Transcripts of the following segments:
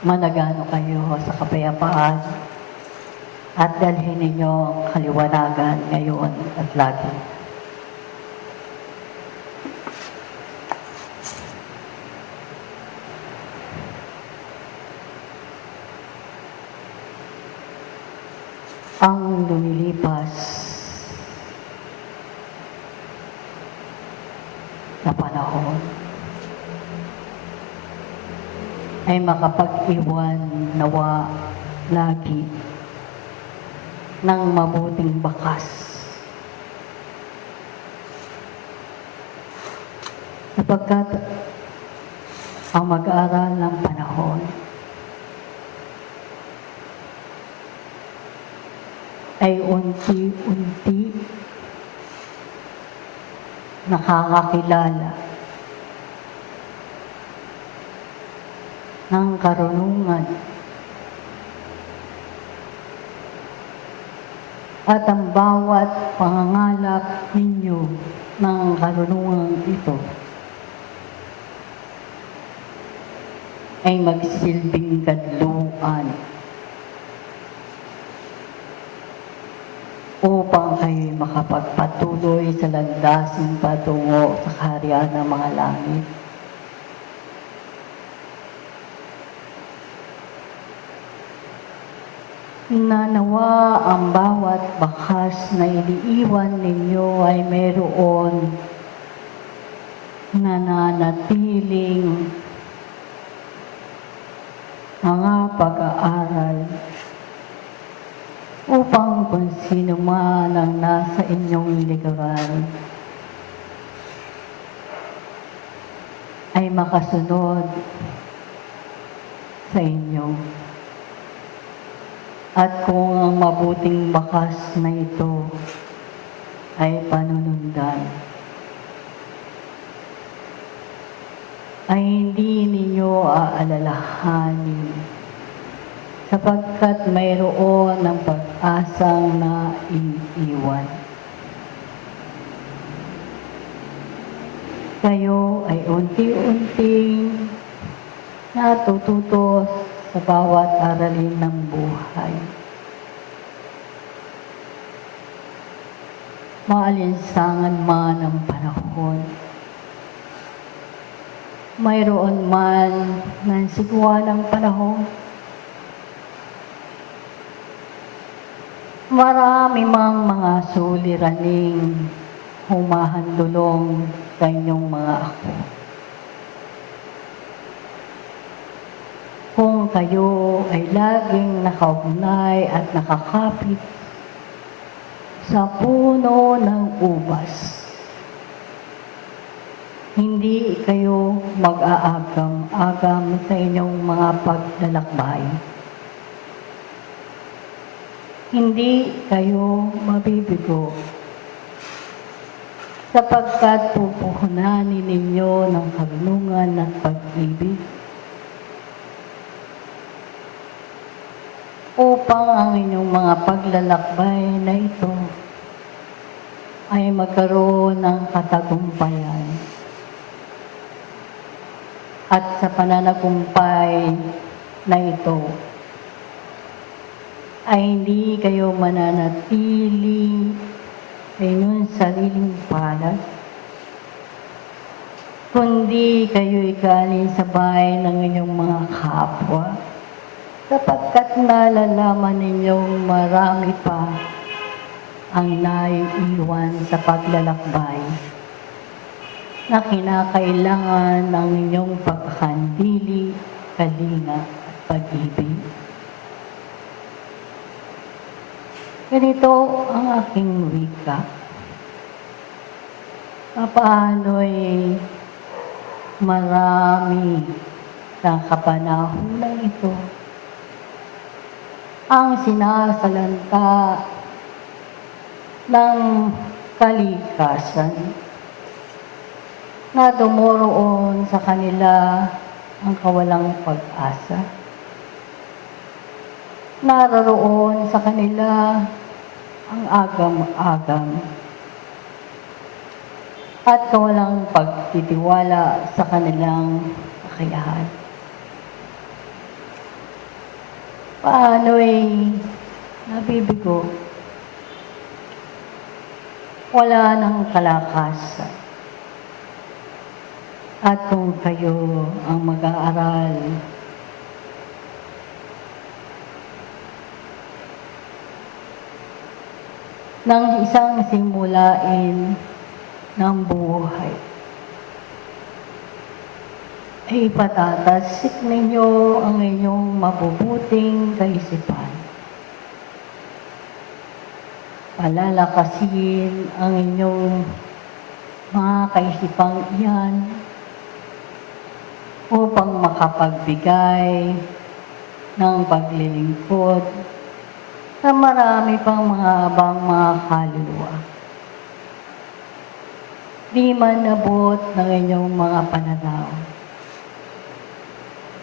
managano kayo sa kapayapaan at dalhin ninyo ang kaliwanagan ngayon at lagi. Ang lumilipas na panahon ay makapag-iwan nawa lagi ng mabuting bakas sapagkat ang mag-aaral ng panahon ay unti-unti nakakakilala ng karunungan at ang bawat pangangalap ninyo ng karunungan ito ay magsilbing kadluan upang kayo'y makapagpatuloy sa landasing patungo sa kaharian ng mga langit. Nanawa ang bawat bakas na iniiwan ninyo ay mayroon nananatiling mga pag-aaral upang kung sino man ang nasa inyong likuran ay makasunod sa inyo. At kung ang mabuting bakas na ito ay panunundan, ay hindi ninyo aalalahanin sapagkat mayroon ng pag-asang naiiwan. Kayo ay unti-unting natututo sa bawat aralin ng buhay. Maalinsangan man ang panahon, mayroon man ng sigwa ng panahon, marami mang mga suliraning humahandulong sa inyong mga ako. Kung kayo ay laging nakaugnay at nakakapit sa puno ng ubas, hindi kayo mag-aagam-agam sa inyong mga paglalakbay. Hindi kayo mabibigo sapagkat pupuhunanin ninyo ng karunungan at pag-ibig upang ang inyong mga paglalakbay na ito ay magkaroon ng katagumpayan. At sa pananagumpay na ito, ay hindi kayo mananatili sa inyong sariling palad, kundi kayo'y galing sa bahay ng inyong mga kapwa, sapagkat nalalaman ninyong marami pa ang naiiwan sa paglalakbay na kinakailangan ng inyong pagkakandili, kalinga at pag-ibig. Ganito ang aking wika. Paano'y marami sa kapanahon na ito ang sinasalanta ng kalikasan na dumoroon sa kanila ang kawalang pag-asa. Naroon sa kanila ang agam-agam at kawalang pagtitiwala sa kanilang kakayahan. paano'y nabibigo, wala nang kalakasan. At kung kayo ang mag-aaral ng isang simulain ng buhay, ay ipatatasik ninyo ang inyong mabubuting kaisipan. Palalakasin ang inyong mga kaisipang iyan upang makapagbigay ng paglilingkod sa marami pang mga abang mga kaluluwa. Di man abot ng inyong mga pananaw,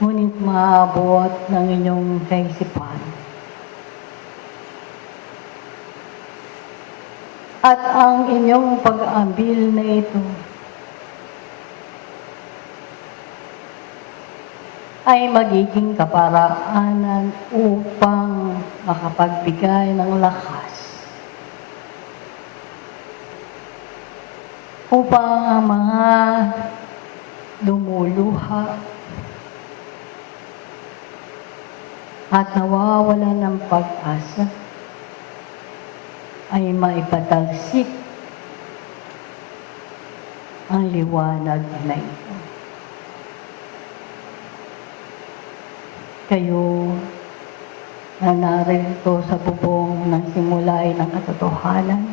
ngunit maabot ng inyong kaisipan. At ang inyong pag-ambil na ito ay magiging kaparaanan upang makapagbigay ng lakas, upang ang mga lumuluha at nawawalan ng pag-asa ay maipatalsik ang liwanag na ito. Kayo na narito sa bubong ng simulay ng katotohanan,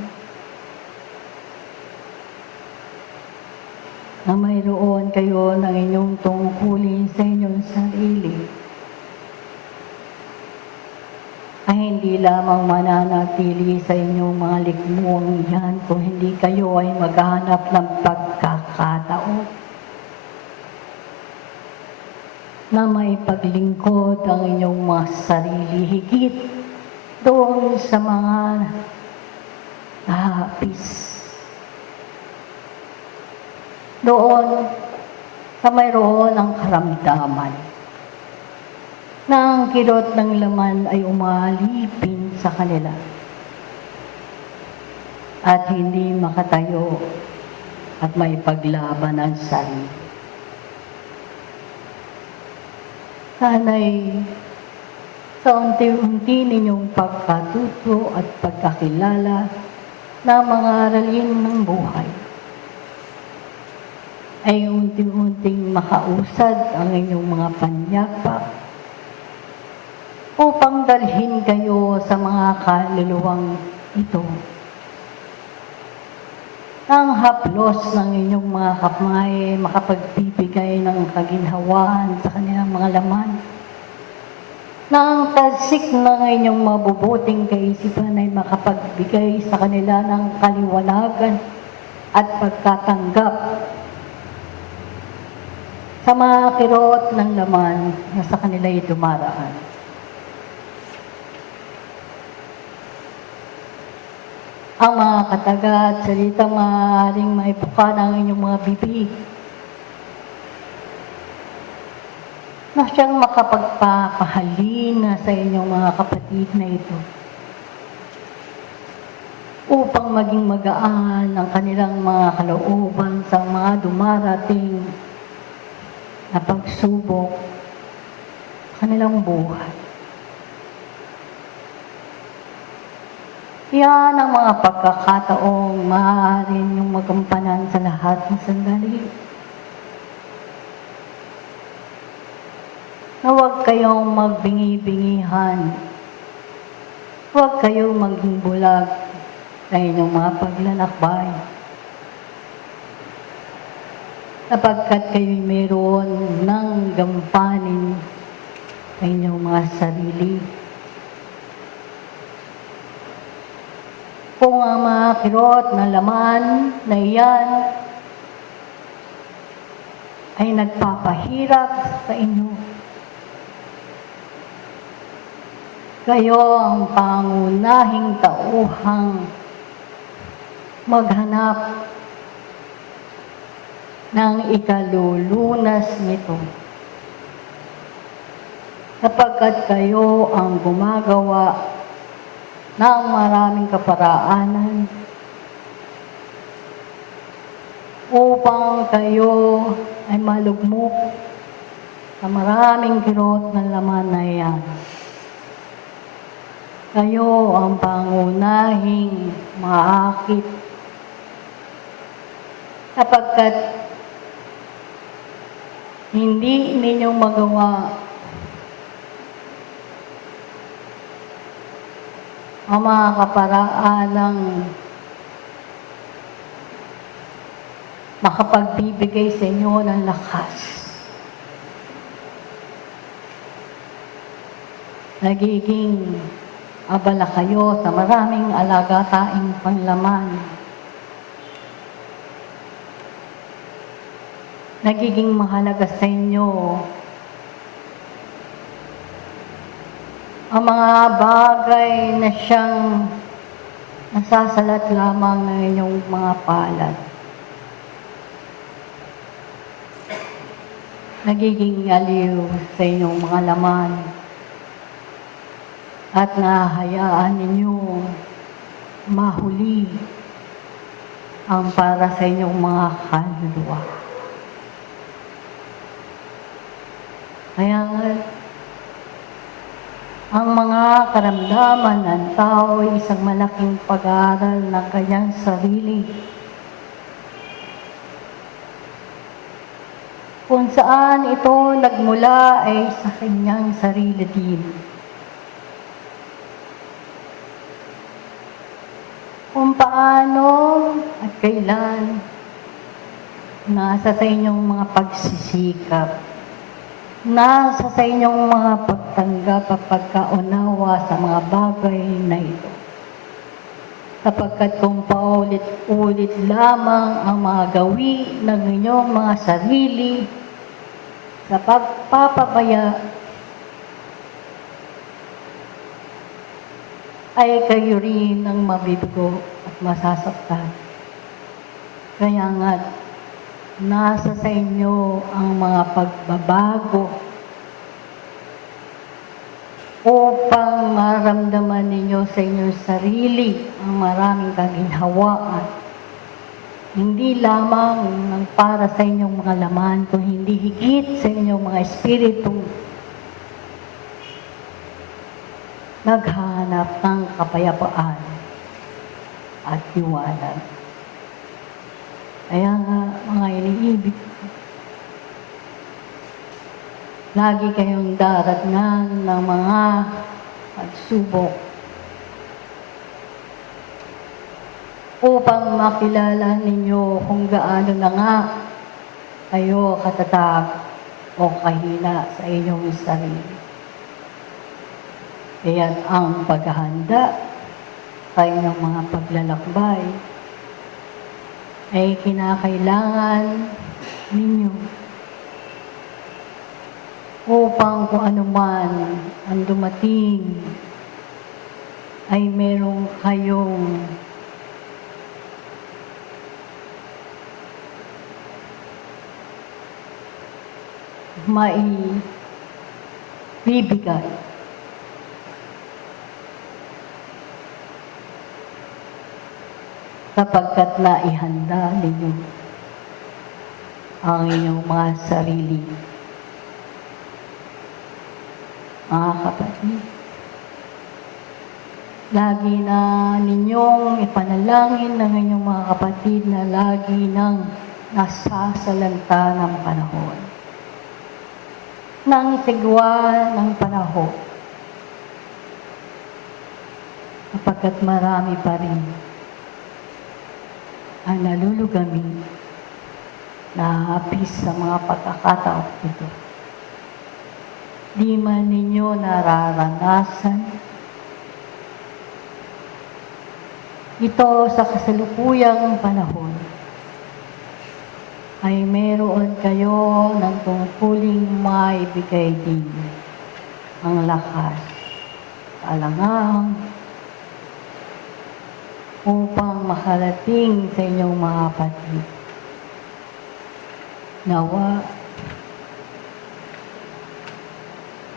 na mayroon kayo ng inyong tungkulin sa inyong sarili, ay hindi lamang mananatili sa inyong mga likmong yan kung hindi kayo ay maghahanap ng pagkakataon na may paglingkod ang inyong mga sarili higit doon sa mga nahapis. Doon sa mayroon ang karamdaman na ang kirot ng laman ay umalipin sa kanila at hindi makatayo at may paglaban ang sarili. Sana'y sa unti-unti ninyong pagkatuto at pagkakilala ng mga aralin ng buhay, ay unti-unting makausad ang inyong mga panyapak upang dalhin kayo sa mga kaluluwang ito. Ang haplos ng inyong mga kamay makapagbibigay ng kaginhawaan sa kanilang mga laman, na ang tasik ng inyong mabubuting kaisipan ay makapagbigay sa kanila ng kaliwanagan at pagkatanggap sa mga kirot ng laman na sa kanila ay dumaraan. Ang mga kataga at salitang maaaring maipuka ng inyong mga bibig na siyang makapagpapahalina sa inyong mga kapatid na ito upang maging magaan ang kanilang mga kalooban sa mga dumarating na pagsubok sa kanilang buhay. Yan ang mga pagkakataong maaari niyong magampanan sa lahat ng sandali. Na huwag kayong magbingi-bingihan. Huwag kayong maging bulag sa inyong mga paglalakbay. Sapagkat kayo'y mayroon ng gampanin sa inyong mga sarili. Kung ang mga kirot na laman na iyan ay nagpapahirap sa inyo, kayo ang pangunahing tauhang maghanap ng ikalulunas nito. sapagkat kayo ang gumagawa ng maraming kaparaanan upang kayo ay malugmok sa maraming kirot ng laman na iyan. Kayo ang pangunahing maakit sapagkat hindi ninyo magawa ang mga kaparaanang makapagbibigay sa inyo ng lakas. Nagiging abala kayo sa maraming alagataing panlaman. Nagiging mahalaga sa inyo ang mga bagay na siyang nasasalat lamang ng inyong mga palad. Nagiging aliw sa inyong mga laman at nahahayaan ninyo mahuli ang para sa inyong mga kaluluwa. Kaya nga, ang mga karamdaman ng tao ay isang malaking pag-aaral ng kanyang sarili. Kung saan ito nagmula ay sa kanyang sarili din. Kung paano at kailan nasa sa inyong mga pagsisikap, nasa sa inyong mga pagtanggap at pagkaunawa sa mga bagay na ito. Sapagkat kung paulit-ulit lamang ang mga gawi ng inyong mga sarili sa pagpapabaya, ay kayo rin ang mabibigo at masasaktan. Kaya nga, nasa sa inyo ang mga pagbabago upang maramdaman ninyo sa inyong sarili ang maraming kaginhawaan. Hindi lamang ng para sa inyong mga laman, kung hindi higit sa inyong mga espiritong naghahanap ng kapayapaan at liwanag. Kaya nga, mga iniibig, lagi kayong daratnan ng mga pagsubok upang makilala ninyo kung gaano na nga kayo katatag o kahina sa inyong sarili. Iyan ang paghahanda sa inyong mga paglalakbay ay kinakailangan ninyo upang kung ano man ang dumating ay merong kayong maibibigay. Sapagkat naihanda ninyo ang inyong mga sarili. Mga kapatid, lagi na ninyong ipanalangin ng inyong mga kapatid na lagi nang nasasalanta ng panahon. Nang sigwa ng panahon. Sapagkat marami pa rin ang nalulugami na hapis sa mga pagkakataon ito. Di man ninyo nararanasan ito sa kasalukuyang panahon, ay meron kayo ng tungkuling maibigay din ang lakas, kalangang, upang makarating sa inyong mga kapatid. Nawa,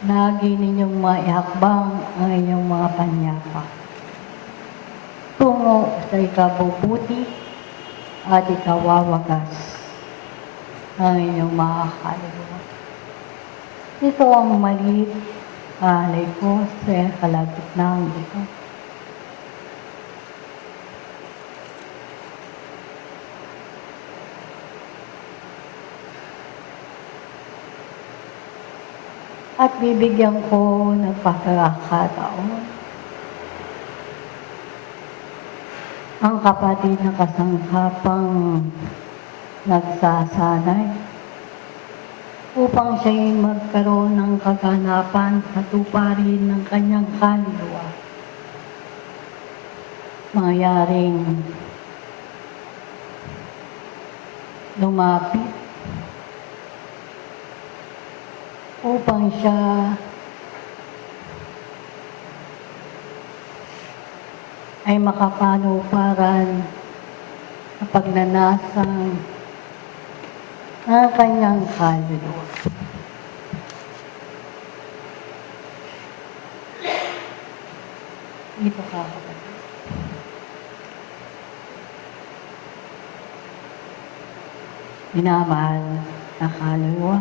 lagi ninyong maihakbang ang inyong mga panyapa tungo sa ikabubuti at ikawawagas ang inyong mga kaluluwa. Ito ang maliit alay ko sa kalagitnaan ito. At bibigyan ko ng pagkakataon ang kapatid na kasangkapang nagsasanay upang siya'y magkaroon ng kaganapan sa tuparin ng kanyang kaluluwa. Mangyaring lumapit upang siya ay makapanuparan sa pagnanasang ng kanyang kaluluwa. Ito ka, kapatid. Minamahal na kaluluwa.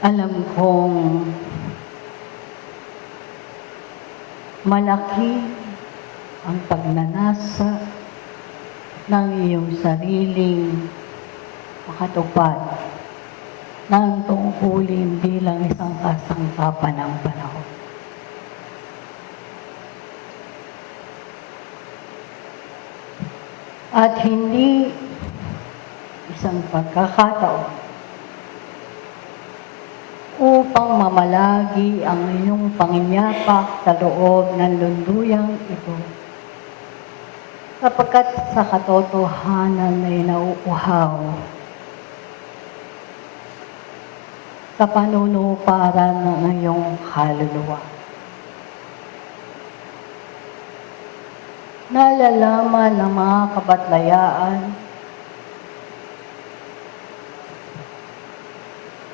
Alam kong malaki ang pagnanasa ng iyong sariling makatupad ng tungkulin bilang isang kasangkapan ng panahon. At hindi isang pagkakataon upang mamalagi ang iyong pangyapak sa loob ng lunduyang ito. Sapagkat sa katotohanan ay nauuhaw sa panunuparan ng iyong kaluluwa. Nalalaman ng mga kabatlayaan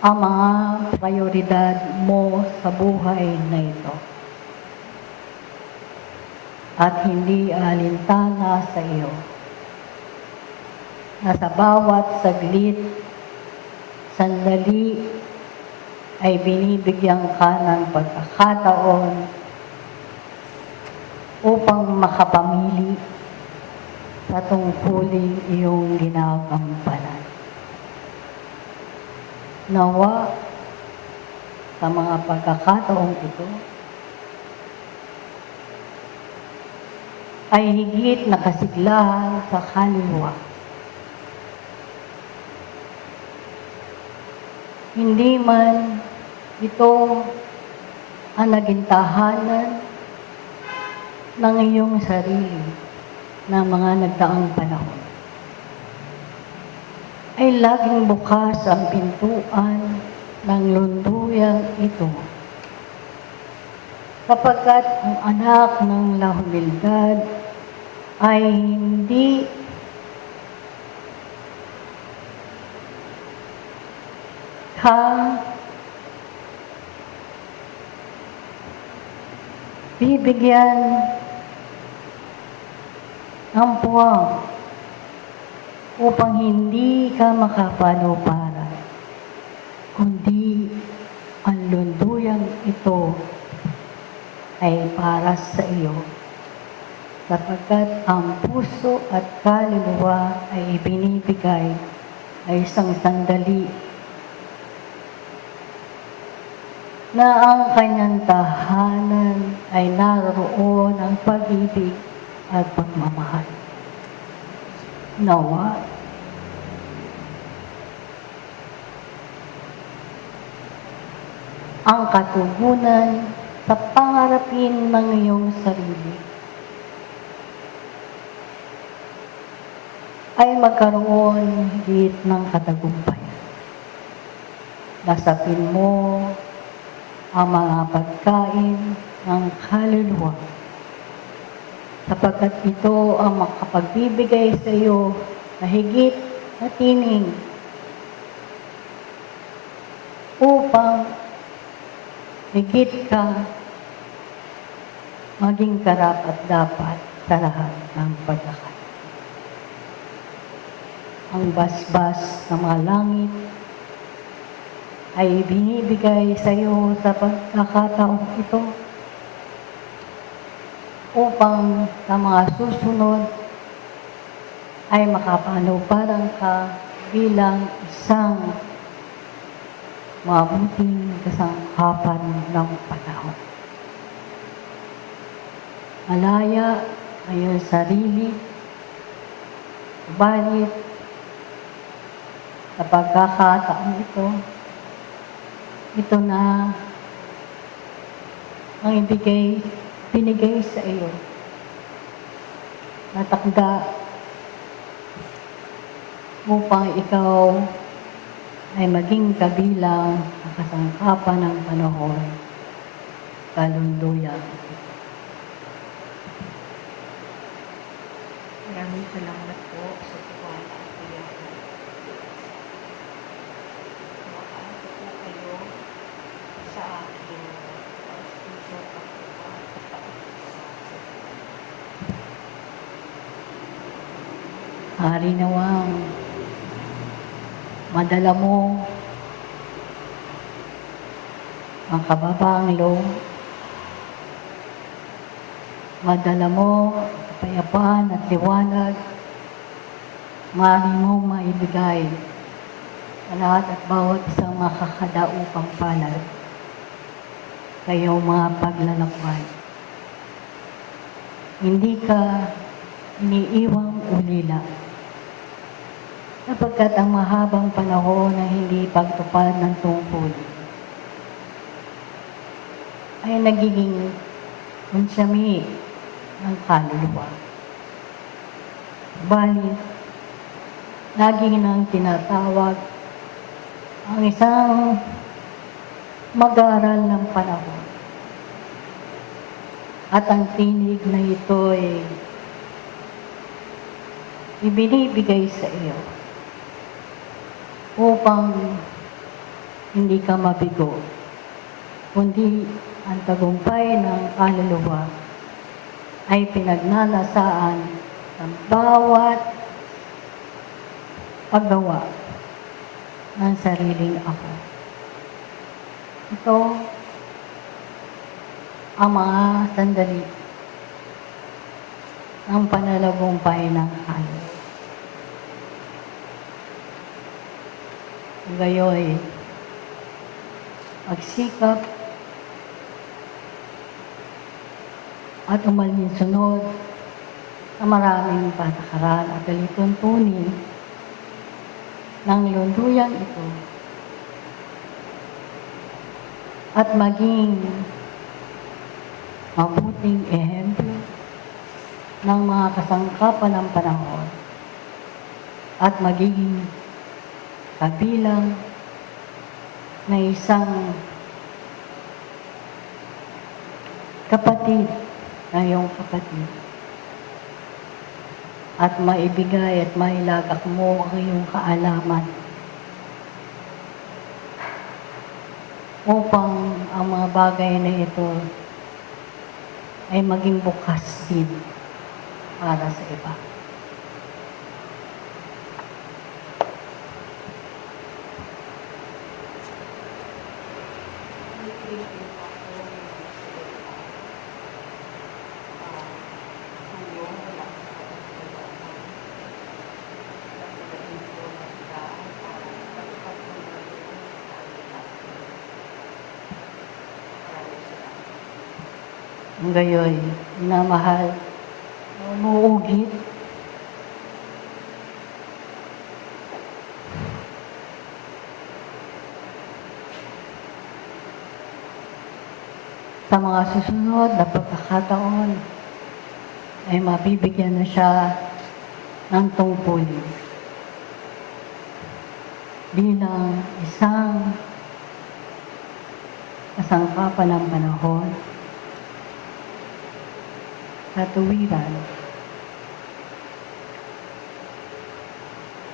ang mga prioridad mo sa buhay na ito. At hindi alintana sa iyo na sa bawat saglit, sandali ay binibigyan ka ng pagkakataon upang makapamili sa tungkuling iyong ginagampanan. Nawa sa mga pagkakataong ito ay higit na kasiglahan sa kaluluwa. Hindi man ito ang naging tahanan ng iyong sarili ng mga nagdaang panahon, ay laging bukas ang pintuan ng lunduyang ito. Sapagkat ang anak ng La Humildad ay hindi ka bibigyan ng puwang upang hindi ka makapanuparan, kundi ang lunduyang ito ay para sa iyo, sapagkat ang puso at kaluluwa ay ibinibigay ay isang sandali na ang kanyang tahanan ay naroon ang pag-ibig at pagmamahal. Nawa, ang katugunan sa pangarapin ng iyong sarili ay magkaroon higit ng katagumpayan. Nasapin mo ang mga pagkain ng kaluluwa, sapagkat ito ang makapagbibigay sa iyo mahigit na tining upang higit ka maging karapat-dapat sa lahat ng pagkakataon. Ang basbas ng mga langit ay binibigay sa iyo sa pagkakataong ito upang sa mga susunod ay makapanuparang ka bilang isang mabuting kasangkapan ng panahon. Malaya ang iyong sarili, subalit sa pagkakataon ito na ang binigay sa iyo. Natakda upang ikaw ay maging kabilang ang kasangkapan ng panahon, kaluluyan. Maraming salamat po sa tiwala at tiyakan. Makaano po kayo sa aking puso pagkuhan at pag-isasal. Hari nawang madala mo ang kababaang loob, madala mo kapayapaan at liwanag, maaari mo maibigay sa lahat at bawat isang makakadaupang palad sa iyong mga paglalakbay. Hindi ka iniiwang ulila, sapagkat ang mahabang panahon na hindi pagtupad ng tungkol ay nagiging unsyami ng kaluluwa. Balit, lagi nang tinatawag ang isang mag-aaral ng panahon. At ang tinig na ito ay ibinibigay sa iyo upang hindi ka mabigo, kundi ang tagumpay ng kaluluwa ay pinagnanasaan ng bawat paggawa ng sariling ako. Ito ang mga sandali ng panalagumpay ng alay. Gayoy, magsikap at umalinsunod sa maraming patakaran at alituntunin ng lunduyan ito at maging mabuting ehemplo ng mga kasangkapan ng panahon at magiging kabilang na isang kapatid na iyong kapatid at maibigay at mailagak mo ang iyong kaalaman upang ang mga bagay na ito ay maging bukas din para sa iba. Ang gayoy, minamahal, umuugit, sa mga susunod na pagkakataon ay mabibigyan na siya ng tungkulin bilang isang kasangkapan ng panahon sa tuwiran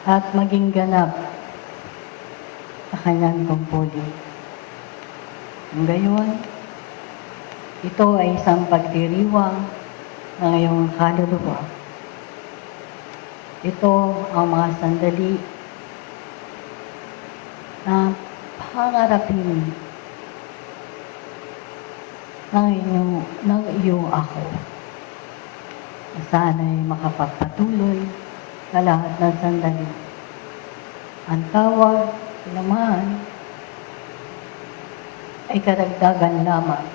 at maging ganap sa kanyang tungkulin. Kung gayon, ito ay isang pagdiriwang ng iyong kaluluwa. Ito ang mga sandali na pangarapin ng iyong ako. Na sana'y makapagpatuloy sa lahat ng sandali. Ang tawag naman ay karagdagan lamang.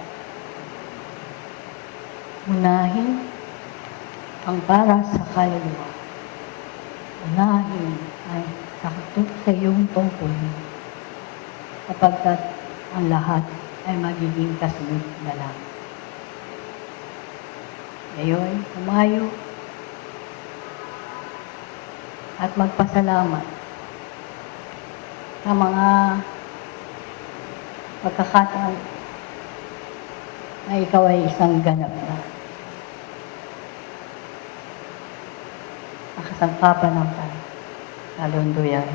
Unahin ang para sa kaluluwa. Unahin ay sa iyong tungkulin. Kapagkat ang lahat ay magiging kasunod na lang. Ngayon, umayo at magpasalamat sa mga pagkakataon na ikaw ay isang ganap na nakasangkapan ng kalunduyan.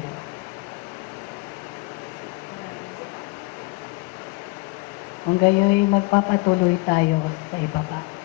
Kung gayo'y magpapatuloy tayo sa ibaba.